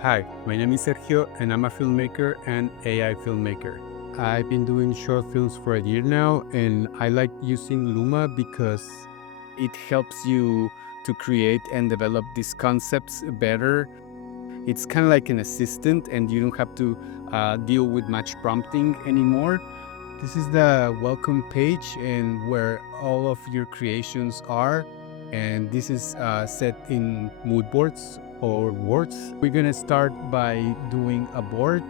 Hi, my name is Sergio and I'm a filmmaker and AI filmmaker. I've been doing short films for a year now and I like using Luma because it helps you to create and develop these concepts better. It's kind of like an assistant and you don't have to deal with much prompting anymore. This is the welcome page and where all of your creations are. And this is set in mood boards or words. We're gonna start by doing a board.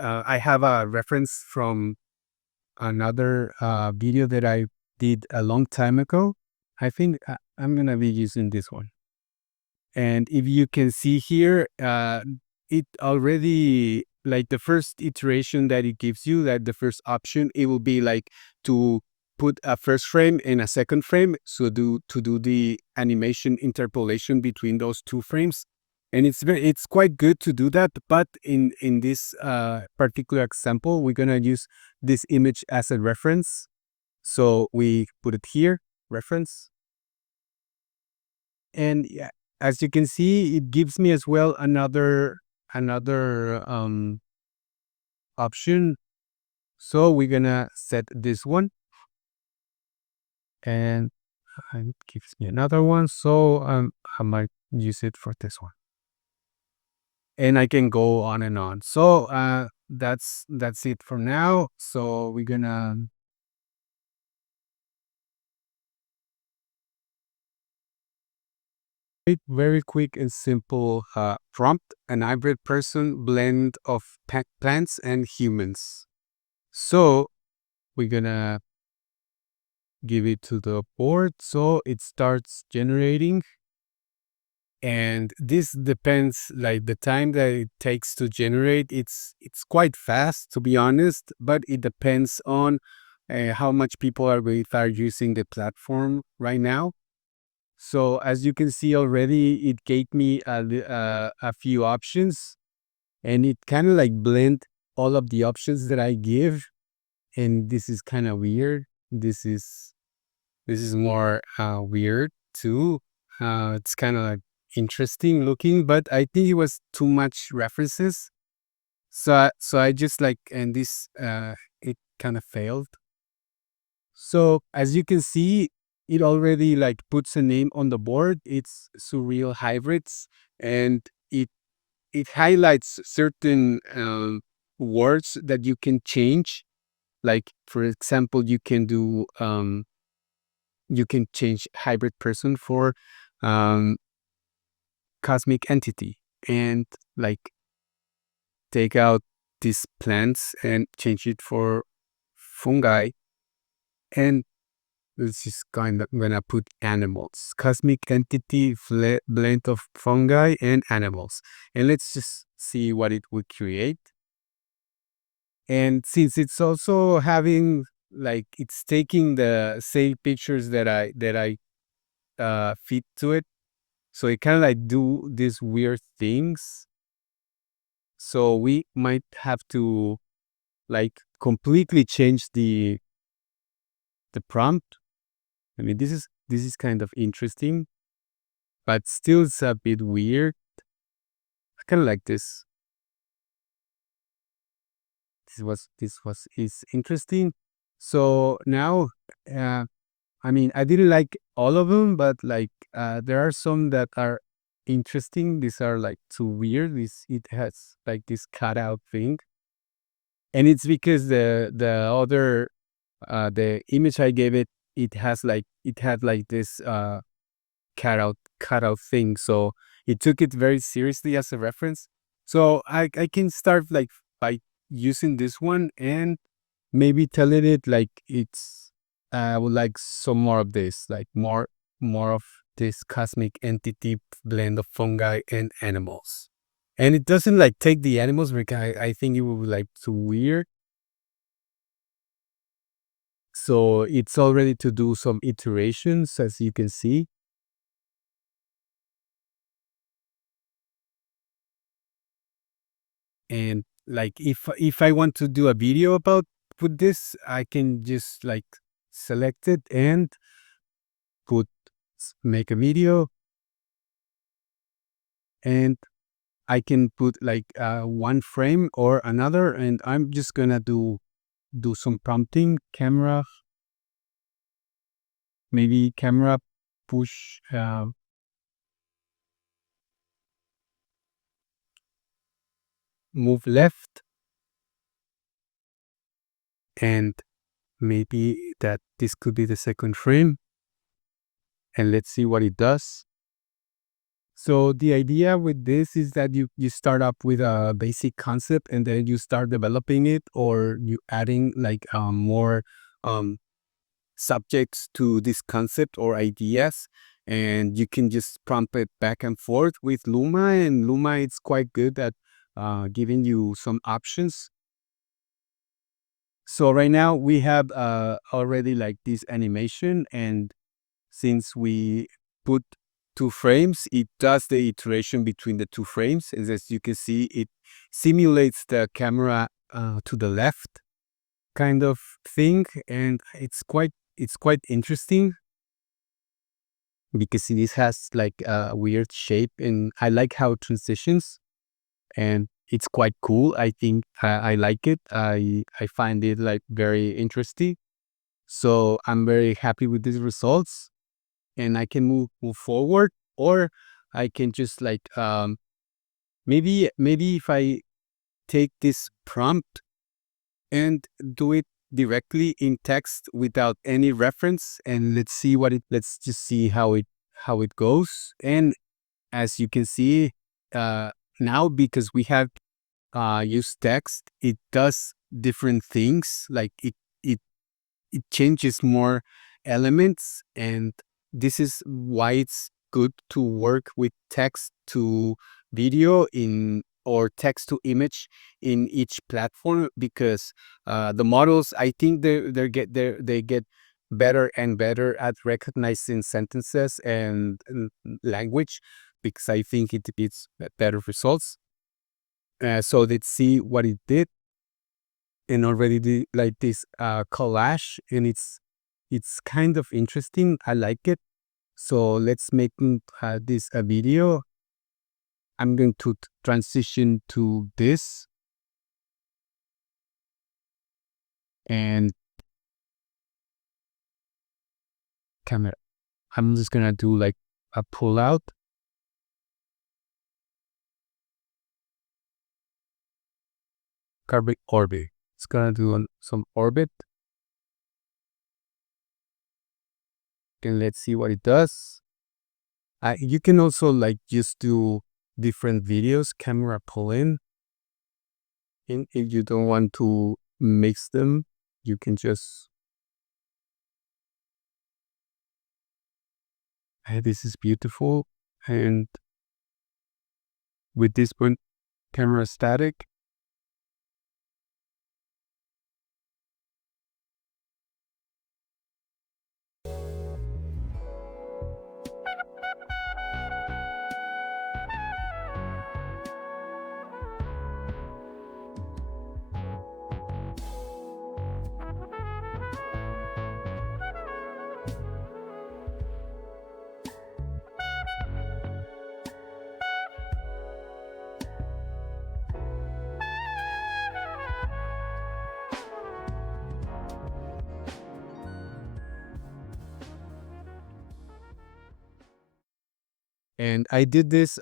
I have a reference from another video that I did a long time ago. I think I'm gonna be using this one. And if you can see here, it already like the first iteration that it gives you, that the first option, it will be like to put a first frame and a second frame. So to do the animation interpolation between those two frames. And it's quite good to do that. But in this particular example, we're gonna use this image as a reference. So we put it here, reference. And yeah, as you can see, it gives me as well another option. So we're gonna set this one, and it gives me another one. So I might use it for this one, and I can go on and on. So that's it for now. So we're gonna very quick and simple prompt: an hybrid person blend of plants and humans. So we're gonna give it to the board so it starts generating. And this depends, like the time that it takes to generate, it's quite fast, to be honest, but it depends on how much people are using the platform right now. So as you can see already, it gave me a few options, and it kind of like blend all of the options that I give. And this is kind of weird. This is more weird too. It's kind of like interesting looking, but I think it was too much references. So I just like, and this it kind of failed. So as you can see, it already like puts a name on the board. It's Surreal Hybrids, and it highlights certain words that you can change. Like for example, you can change hybrid person for um, cosmic entity, and like take out these plants and change it for fungi. And this is kind of gonna put animals, cosmic entity blend of fungi and animals. And let's just see what it would create. And since it's also having like it's taking the same pictures that I feed to it. So it kind of like do these weird things. So we might have to like completely change the prompt. I mean, this is kind of interesting, but still it's a bit weird. I kind of like this. This was is interesting. So now, uh, I mean, I didn't like all of them, but like there are some that are interesting. These are like too weird. This it has like this cutout thing, and it's because the other the image I gave it, it had like this cutout thing. So it took it very seriously as a reference. So I can start like by using this one and maybe telling it like it's I would like some more of this, like more of this cosmic entity blend of fungi and animals. And it doesn't like take the animals because I think it would be like too weird. So it's already to do some iterations, as you can see. And like if I want to do a video about with this, I can just like select it and make a video. and I can put like one frame or another, and I'm just gonna do some prompting. Camera, maybe camera push, move left, and maybe that this could be the second frame, and let's see what it does. So the idea with this is that you start up with a basic concept and then you start developing it, or you adding like more um, subjects to this concept or ideas, and you can just prompt it back and forth with Luma, and Luma is quite good at giving you some options. So right now we have already like this animation, and since we put two frames, it does the iteration between the two frames. And as you can see, it simulates the camera to the left kind of thing. And it's quite interesting because this has like a weird shape, and I like how it transitions, and it's quite cool. I think I like it. I find it like very interesting. So I'm very happy with these results, and I can move forward, or I can just like maybe if I take this prompt and do it directly in text without any reference, and let's just see how it goes. And as you can see uh now, because we have used text, it does different things, like it changes more elements, and this is why it's good to work with text to video in or text to image in each platform, because the models, I think they get better and better at recognizing sentences and language, because I think it gives better results. So let's see what it did, and already like this collage, and it's kind of interesting. I like it. So let's make this a video. I'm going to transition to this, and camera. I'm just gonna do like a pull out, carbon orbit. It's gonna do some orbit, and let's see what it does. You can also like just do different videos, camera pull in. And if you don't want to mix them, you can just, hey, this is beautiful. And with this one, camera static. And I did this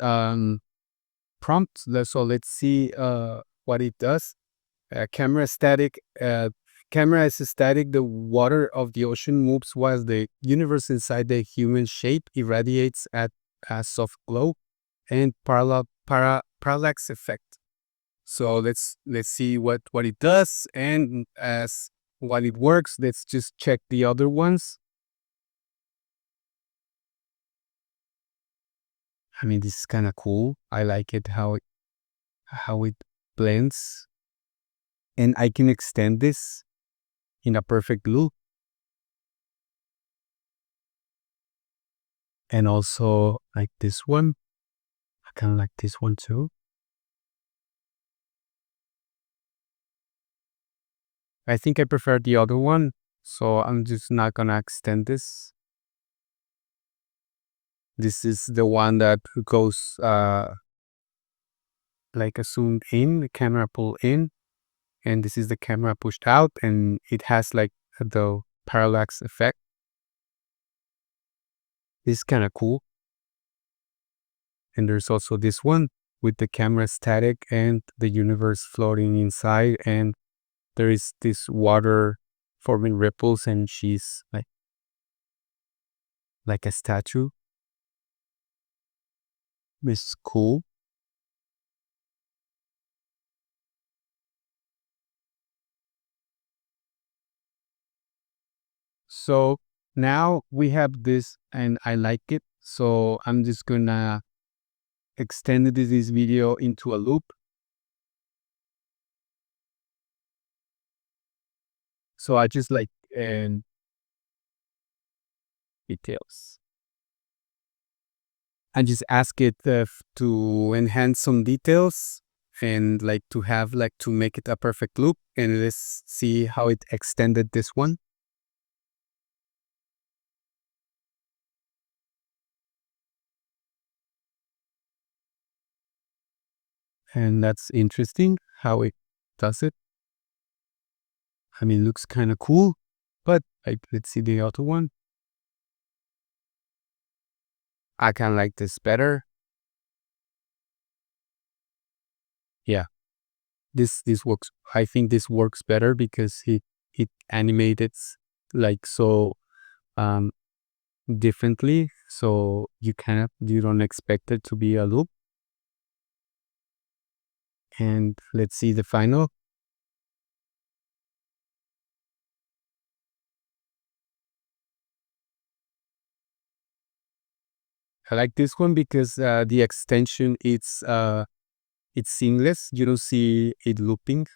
prompt. So let's see what it does. Camera static. Camera is static. The water of the ocean moves while the universe inside the human shape irradiates at a soft glow and parallax effect. So let's see what it does, and as while it works, let's just check the other ones. I mean, this is kind of cool. I like it how it blends, and I can extend this in a perfect loop, and also like this one. I kind of like this one too. I think I prefer the other one, so I'm just not gonna extend this. This is the one that goes like a zoomed in, the camera pulled in, and this is the camera pushed out, and it has like the parallax effect. This is kind of cool. And there's also this one with the camera static and the universe floating inside, and there is this water forming ripples, and she's like a statue. It's cool. So now we have this, and I like it. So I'm just gonna extend this video into a loop. So I just like and details. I just ask it to enhance some details and like to have like to make it a perfect loop. And let's see how it extended this one. And that's interesting how it does it. I mean, it looks kind of cool, but like, let's see the other one. I kind of like this better. Yeah, this works. I think this works better because it animated like so um differently, so you don't expect it to be a loop. And let's see the final. I like this one because the extension it's seamless. You don't see it looping.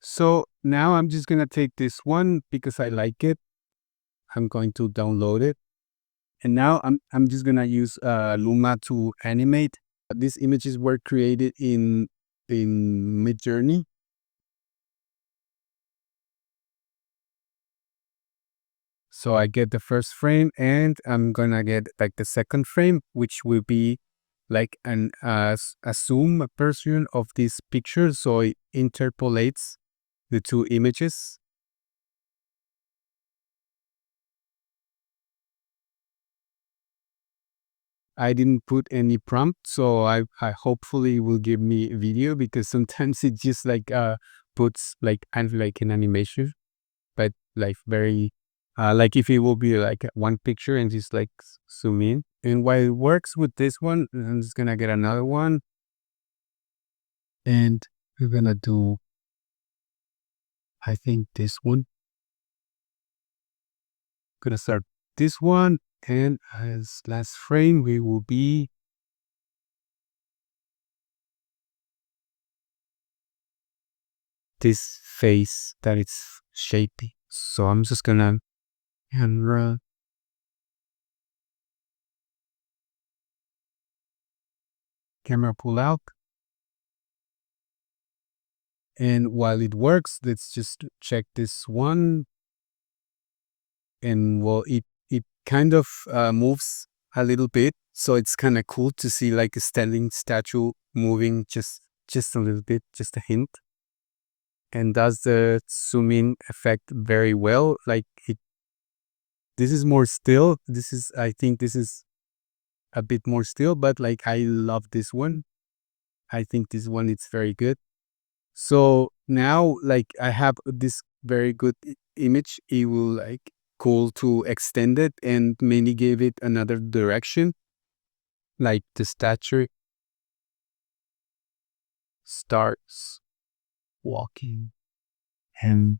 So now I'm just gonna take this one because I like it. I'm going to download it. And now I'm just gonna use Luma to animate. These images were created in MidJourney. So I get the first frame, and I'm gonna get like the second frame, which will be like a zoom version of this picture. So it interpolates the two images. I didn't put any prompt, so I hopefully will give me video because sometimes it just like puts like and like an animation, but like very like if it will be like one picture and just like zoom in. And while it works with this one, I'm just gonna get another one, and we're gonna do I think this one. Gonna start this one, and as last frame we will be this face that it's shapy. So I'm just gonna camera camera pull out. And while it works, let's just check this one. And well, it kind of moves a little bit, so it's kind of cool to see like a standing statue moving just a little bit, just a hint. And does the zoom in effect very well. Like it, this is more still. This is I think this is a bit more still, but like I love this one. I think this one is very good. So now, like I have this very good image, it will like cool to extend it and maybe give it another direction. Like the statue starts walking and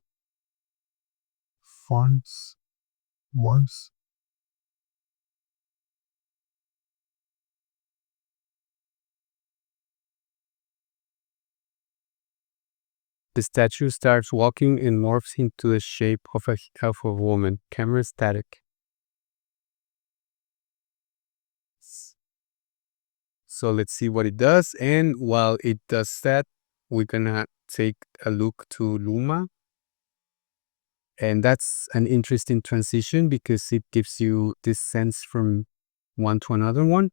fonts once. The statue starts walking and morphs into the shape of a woman. Camera static. So let's see what it does. And while it does that, we're gonna take a look to Luma. And that's an interesting transition because it gives you this sense from one to another one.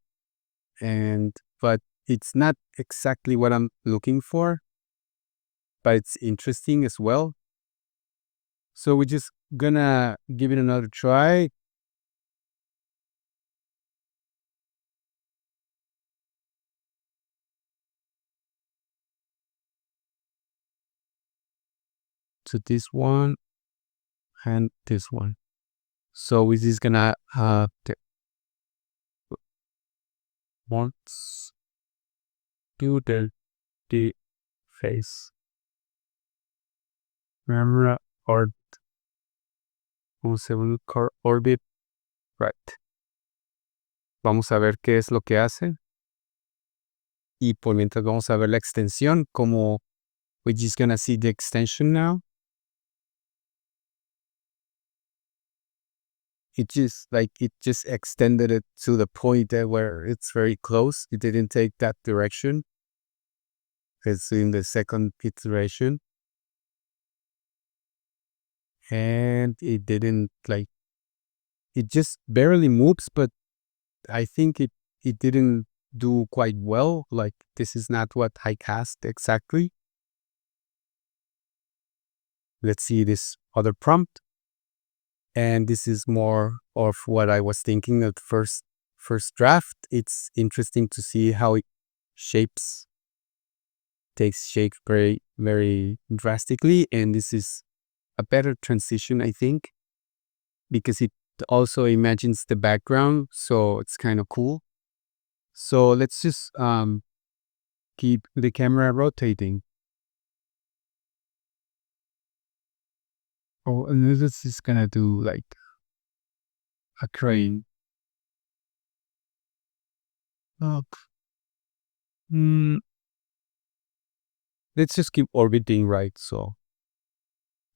And but It's not exactly what I'm looking for, but it's interesting as well. So we're just gonna give it another try. To this one and this one. So we're just gonna wants do the face camera or un segundo orbit right. Vamos a ver qué es lo que hace. Y por mientras vamos a ver la extensión, como we're just gonna see the extension now. It just extended it to the point that where it's very close. It didn't take that direction. It's in the second iteration. And it didn't it just barely moves, but I think it didn't do quite well. Like this is not what I cast exactly. Let's see this other prompt. And this is more of what I was thinking at first draft. It's interesting to see how it shapes takes shape very, very drastically. And this is a better transition, I think, because it also imagines the background. So it's kind of cool. So let's just keep the camera rotating. Oh, and this is gonna do like a crane. Oh, mm, let's just keep orbiting right. So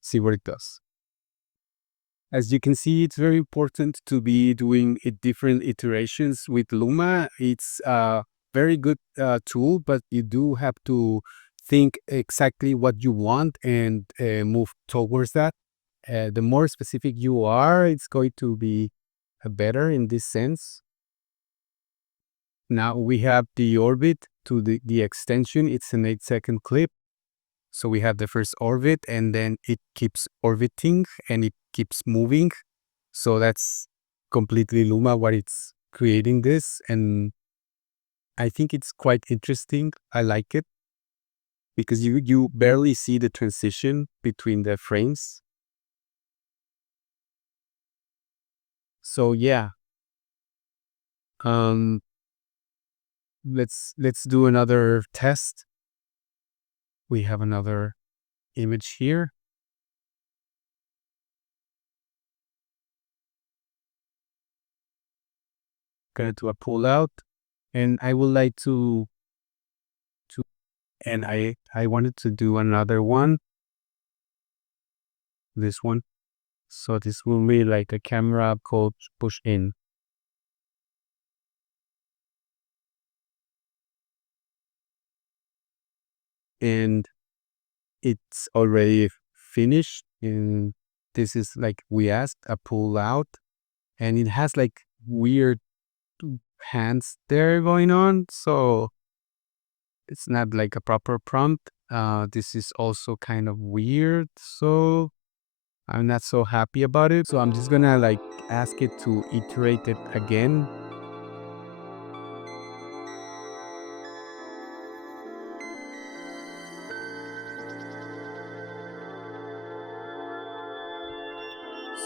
see what it does. As you can see, it's very important to be doing different iterations with Luma. It's a very good tool, but you do have to think exactly what you want and move towards that. The more specific you are, it's going to be better in this sense. Now we have the orbit to the extension. It's an 8-second clip. So we have the first orbit and then it keeps orbiting and it keeps moving. So that's completely Luma what it's creating this. And I think it's quite interesting. I like it because you barely see the transition between the frames. So yeah, um, let's do another test. We have another image here. Gonna do a pull out, and I would like to and I wanted to do another one. This one. So this will be like a camera called push in. And it's already finished. And this is like we asked a pull out. And it has like weird hands there going on. So it's not like a proper prompt. This is also kind of weird. So I'm not so happy about it. So I'm just gonna like ask it to iterate it again.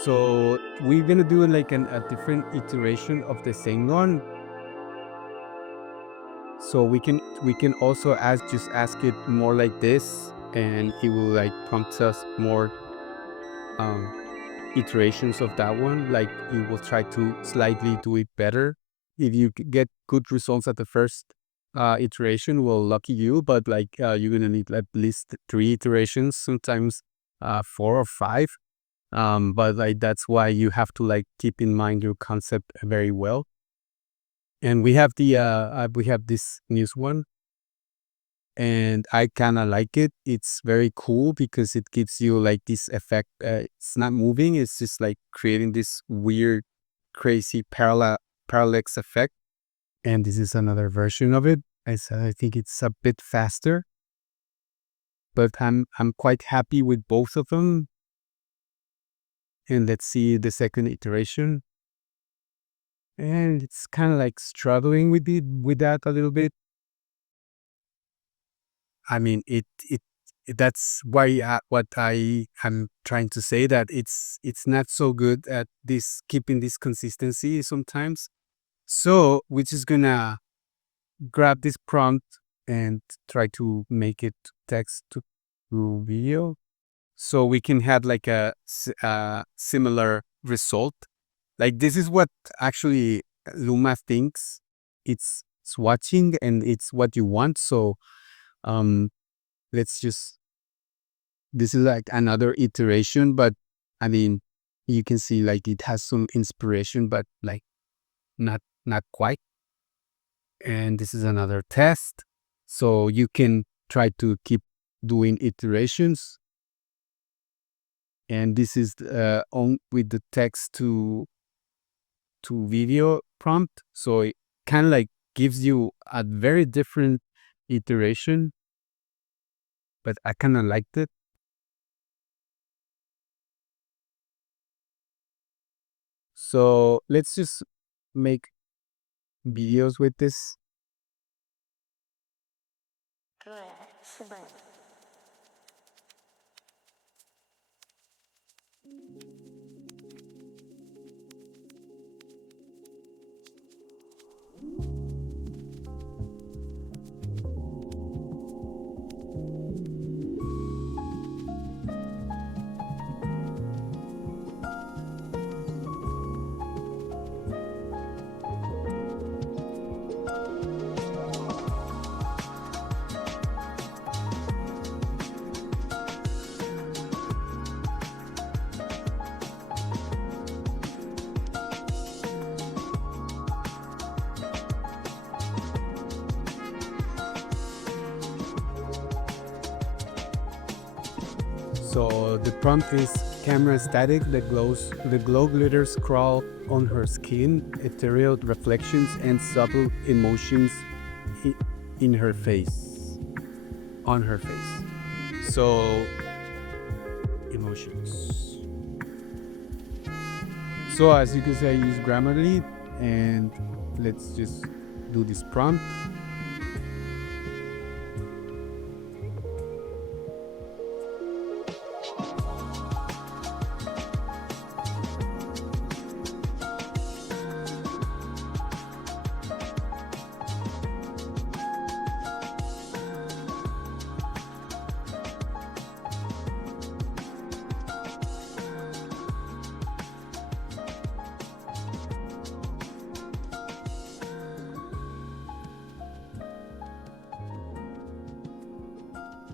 So we're gonna do like a different iteration of the same one. So we can also ask it more like this, and it will like prompt us more um, iterations of that one. Like it will try to slightly do it better. If you get good results at the first iteration, well, lucky you. But like you're gonna need at least 3 iterations, sometimes 4 or 5. But like that's why you have to like keep in mind your concept very well. And we have this news one, and I kind of like it. It's very cool because it gives you like this effect. It's not moving; it's just like creating this weird, crazy parallax effect. And this is another version of it. I think it's a bit faster, but I'm quite happy with both of them. And let's see the second iteration. And it's kind of like struggling with that a little bit. I mean, that's why what I am trying to say, that it's not so good at this keeping this consistency sometimes. So we're just gonna grab this prompt and try to make it text to video, so we can have like a similar result. Like this is what actually Luma thinks it's watching, and it's what you want. So um let's just, this is like another iteration, but I mean, you can see like it has some inspiration, but like not quite. And this is another test, so you can try to keep doing iterations. And this is on with the text to video prompt, so it kind of like gives you a very different iteration, but I kind of liked it. So let's just make videos with this. So the prompt is camera static, the glow glitters crawl on her skin, ethereal reflections and subtle emotions i- in her face, on her face. So emotions. So as you can see, I use Grammarly, and let's just do this prompt.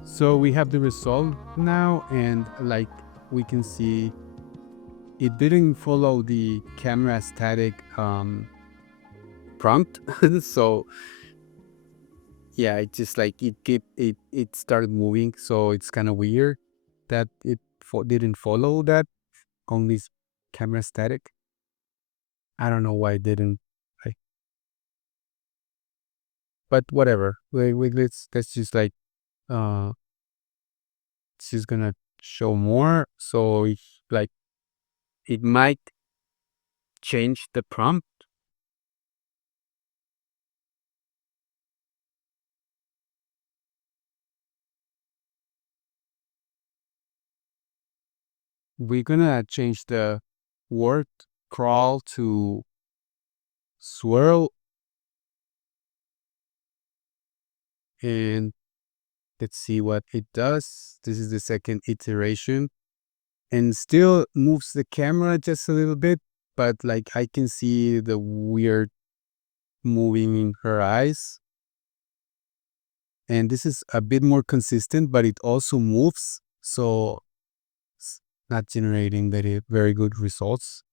So we have the result now, and like we can see, it didn't follow the camera static prompt. So yeah, it just like it started moving. So it's kind of weird that it didn't follow that, only camera static. I don't know why it didn't. I, but whatever. Let's just like uh, it's just gonna show more. So if like it might change the prompt. We're gonna change the word crawl to swirl, and let's see what it does. This is the second iteration, and still moves the camera just a little bit, but like I can see the weird moving in her eyes. And this is a bit more consistent, but it also moves, so it's not generating very good results.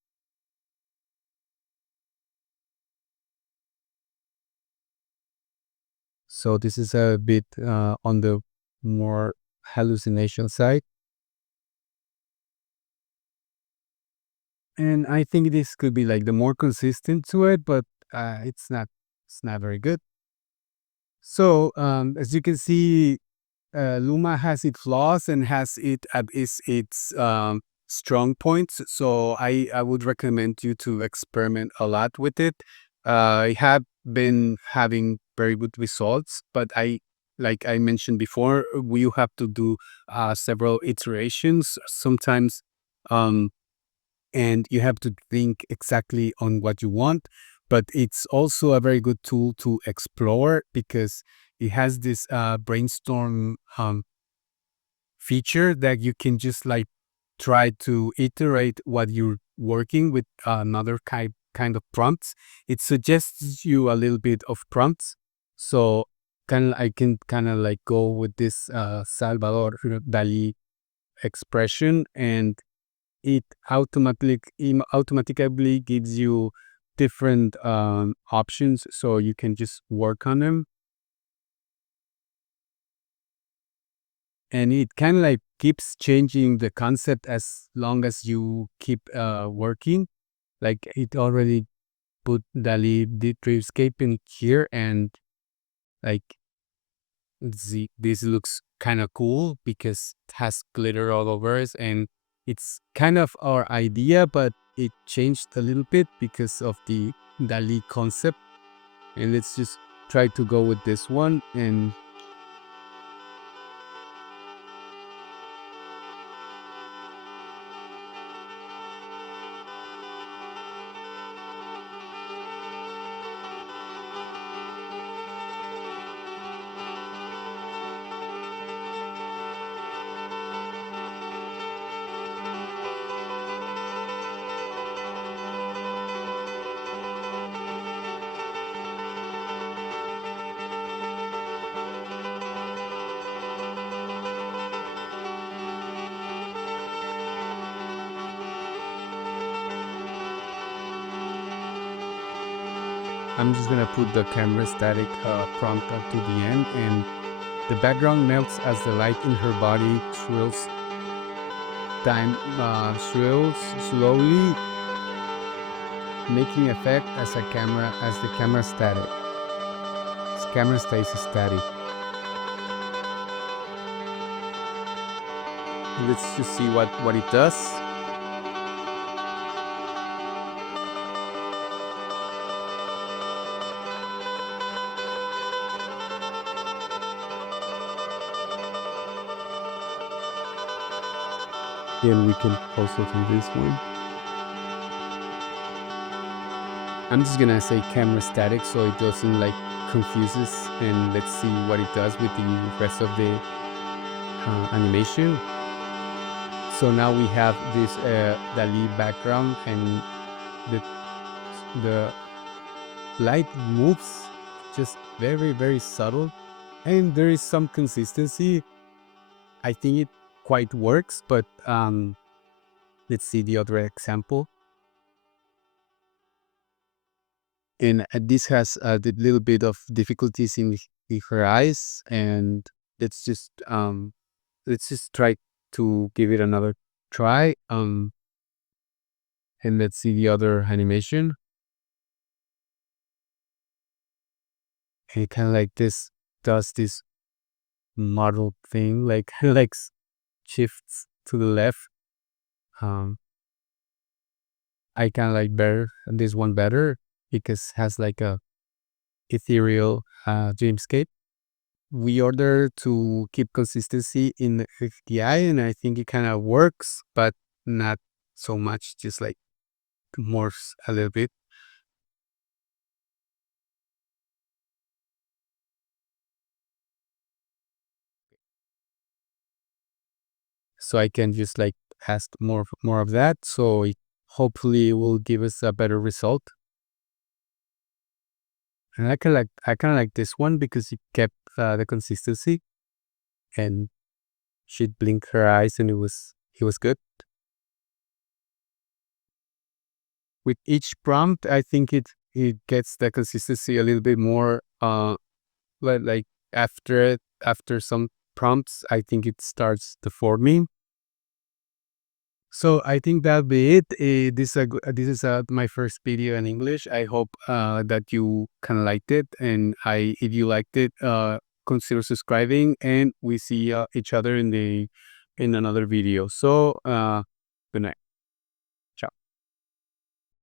So this is a bit on the more hallucination side. And I think this could be like the more consistent to it, but it's not very good. So as you can see, Luma has its flaws and has its strong points. So I would recommend you to experiment a lot with it. I have been having very good results, but like I mentioned before, you have to do several iterations sometimes, um, and you have to think exactly on what you want. But it's also a very good tool to explore because it has this brainstorm feature that you can just like try to iterate what you're working with another kind of prompts. It suggests you a little bit of prompts. So I can kind of like go with this Salvador Dali expression, and it automatically gives you different options, so you can just work on them. And it kind of like keeps changing the concept as long as you keep working. Like it already put Dali the dreamscape in here, and like this looks kind of cool because it has glitter all over it, and it's kind of our idea, but it changed a little bit because of the Dali concept. And let's just try to go with this one, and I'm just gonna put the camera static prompt up to the end, and the background melts as the light in her body shrills slowly, making effect as the camera static. This camera stays static. Let's just see what it does. And we can also do this one. I'm just gonna say camera static so it doesn't like confuses, and let's see what it does with the rest of the animation. So now we have this Dali background, and the the light moves just very subtle, and there is some consistency. I think it quite works, but let's see the other example. And this has a little bit of difficulties in her eyes, and let's just um let's just try to give it another try, and let's see the other animation. And kind of like this does this model thing, like like shifts to the left. um I kind of like better this one better because it has like a ethereal dreamscape. We order to keep consistency in the eye, and I think it kind of works, but not so much, just like morphs a little bit. So I can just like ask more of that, so it hopefully will give us a better result. And I kind of like this one because it kept the consistency, and she'd blink her eyes, and it was good. With each prompt, I think it gets the consistency a little bit more. Like after some prompts, I think it starts deforming. So I think that'll be it. This is my first video in English. I hope that you kind of liked it, and if you liked it, consider subscribing, and we see each other in another video. So good night.